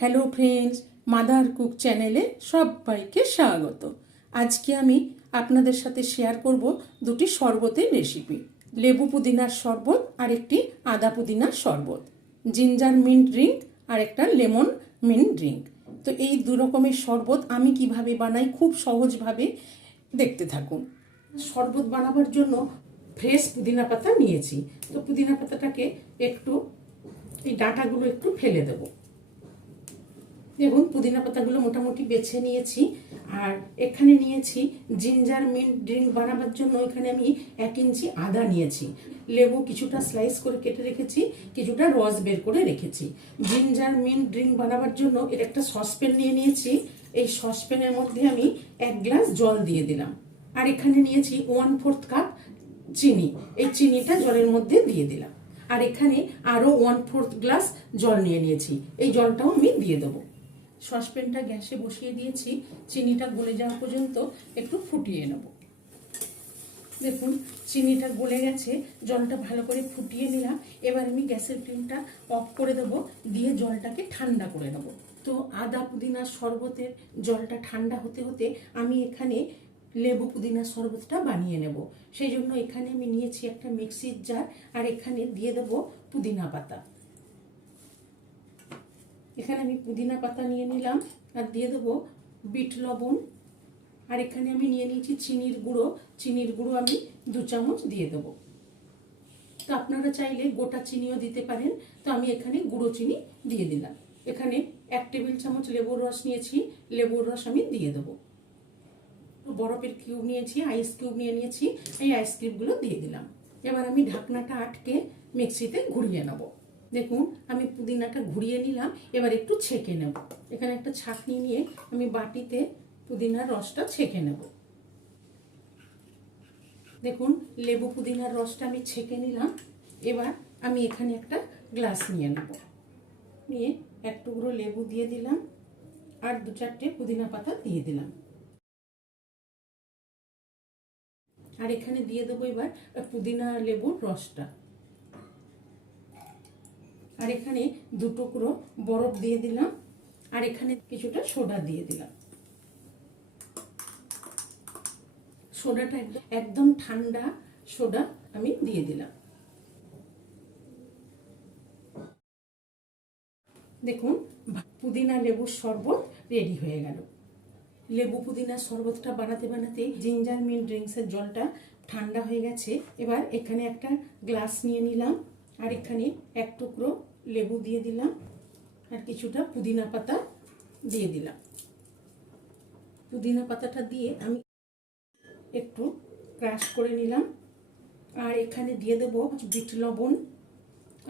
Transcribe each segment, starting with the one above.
Hello friends, mother cook চ্যানেলে সবাইকে স্বাগত। আজকে আমি আপনাদের সাথে শেয়ার করব দুটি শরবতের রেসিপি, লেবু পুদিনার শরবত আর একটি আদা পুদিনার শরবত, জিঞ্জার মিন্ট ড্রিঙ্ক আর একটা লেমন মিন্ট ড্রিঙ্ক। তো এই দু রকমের শরবত আমি কিভাবে বানাই খুব সহজভাবে দেখতে থাকুন। শরবত বানাবার জন্য ফ্রেশ পুদিনা পাতা নিয়েছি। তো পুদিনা পাতাটাকে একটু এই ডাঁটাগুলো একটু ফেলে দেবো। দেখুন পুদিনা পাতাগুলো মোটামুটি বেছে নিয়েছি। আর এখানে নিয়েছি জিঞ্জার মিন্ট ড্রিঙ্ক বানাবার জন্য এখানে আমি 1 ইঞ্চি আদা নিয়েছি। লেবু কিছুটা স্লাইস করে কেটে রেখেছি, কিছুটা রস বের করে রেখেছি। জিঞ্জার মিন্ট ড্রিঙ্ক বানাবার জন্য এর একটা সসপ্যান নিয়ে নিয়েছি। এই সসপ্যানের মধ্যে আমি 1 গ্লাস জল দিয়ে দিলাম। আর এখানে নিয়েছি 1/4 কাপ চিনি। এই চিনিটা জলের মধ্যে দিয়ে দিলাম। আর এখানে আরও 1/4 গ্লাস জল নিয়ে নিয়েছি। এই জলটাও আমি দিয়ে দেবো। সসপ্যানটা গ্যাসে বসিয়ে দিয়েছি। চিনিটা গলে যাওয়া পর্যন্ত একটু ফুটিয়ে নেব। দেখুন চিনিটা গলে গেছে, জলটা ভালো করে ফুটিয়ে নিলাম। এবার আমি গ্যাসের ফ্লেমটা অফ করে দেবো, দিয়ে জলটাকে ঠান্ডা করে দেব। তো আদা পুদিনার শরবতের জলটা ঠান্ডা হতে হতে আমি এখানে লেবু পুদিনার শরবতটা বানিয়ে নেব। সেই জন্য এখানে আমি নিয়েছি একটা মিক্সির জার, আর এখানে দিয়ে দেবো পুদিনা পাতা। এখানে আমি পুদিনা পাতা নিয়ে নিলাম আর দিয়ে দেবো বিট লবণ। আর এখানে আমি নিয়ে নিয়েছি চিনির গুঁড়ো। চিনির গুঁড়ো আমি 2 চামচ দিয়ে দেবো। তো আপনারা চাইলে গোটা চিনিও দিতে পারেন। তো আমি এখানে গুঁড়ো চিনি দিয়ে দিলাম। এখানে 1 টেবিল চামচ লেবুর রস নিয়েছি, লেবুর রস আমি দিয়ে দেবো। বরফের কিউব নিয়েছি, আইস কিউব নিয়ে নিয়েছি, এই আইস কিউবগুলো দিয়ে দিলাম। এবার আমি ঢাকনাটা আটকে মিক্সিতে ঘুরিয়ে নেব। দেখুন আমি পুদিনাটা ঘুরিয়ে নিলাম। এবার একটু ছেঁকে নেব। এখানে একটা ছাঁকনি নিয়ে আমি বাটিতে পুদিনার রসটা ছেঁকে নেব। দেখুন লেবু পুদিনার রসটা আমি ছেঁকে নিলাম। এবার আমি এখানে একটা গ্লাস নিয়ে নেব। নিয়ে 1 টুকরো লেবু দিয়ে দিলাম আর 2-4টে পুদিনা পাতা দিয়ে দিলাম। আর এখানে দিয়ে দেবো এবার পুদিনা লেবুর রসটা। আর এখানে 2 টুকরো বরফ দিয়ে দিলাম। আর এখানে কিছুটা সোডা দিয়ে দিলাম। সোডাটা একদম ঠান্ডা সোডা আমি দিয়ে দিলাম। দেখুন পুদিনা লেবুর শরবত রেডি হয়ে গেল। লেবু পুদিনার শরবতটা বানাতে বানাতে জিঞ্জার মিন্ট ড্রিঙ্কসের জলটা ঠান্ডা হয়ে গেছে। এবার এখানে একটা গ্লাস নিয়ে নিলাম আর এখানে 1 টুকরো লেবু দিয়ে দিলাম আর কিছুটা পুদিনা পাতা দিয়ে দিলাম। পুদিনা পাতাটা দিয়ে আমি একটু ক্রাশ করে নিলাম। আর এখানে দিয়ে দেবো বিট লবণ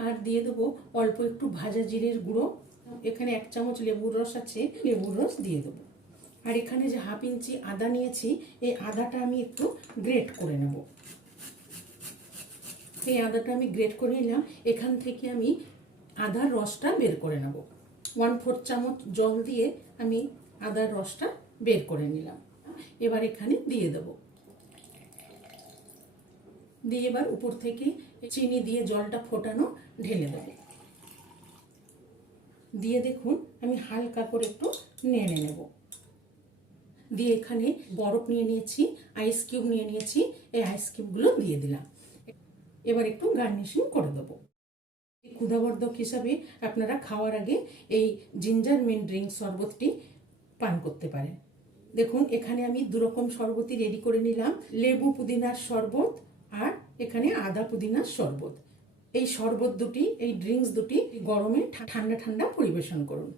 আর দিয়ে দেবো অল্প একটু ভাজা জিরের গুঁড়ো। এখানে 1 চামচ লেবুর রস আছে, লেবুর রস দিয়ে দেবো। আর এখানে যে 1/2 ইঞ্চি আদা নিয়েছি, এই আদাটা আমি একটু গ্রেট করে নেব। এই আদাটা আমি গ্রেট করে নিলাম। এখান থেকে আমি আদার রসটা বের করে নেব। 1/4 চামচ জল দিয়ে আমি আদার রসটা বের করে নিলাম। এবার এখানে দিয়ে দেব। দিয়ে এবার উপর থেকে চিনি দিয়ে জলটা ফোটানো ঢেলে দেব। দিয়ে দেখুন আমি হালকা করে একটু নেড়ে নেব। দিয়ে এখানে বরফ নিয়ে নিয়েছি, আইস কিউব নিয়ে নিয়েছি, এই আইস কিউবগুলো দিয়ে দিলাম। এবার একটু গার্নিশিং করে দেবো। ক্ষুধাবর্ধক হিসাবে আপনারা খাওয়ার আগে এই জিঞ্জার মিন্ট ড্রিঙ্ক শরবতটি পান করতে পারেন। দেখুন এখানে আমি 2 রকম শরবতই রেডি করে নিলাম, লেবু পুদিনার শরবত আর এখানে আদা পুদিনার শরবত। এই শরবত দুটি, এই ড্রিঙ্কস দুটি গরমে ঠান্ডা ঠান্ডা পরিবেশন করুন।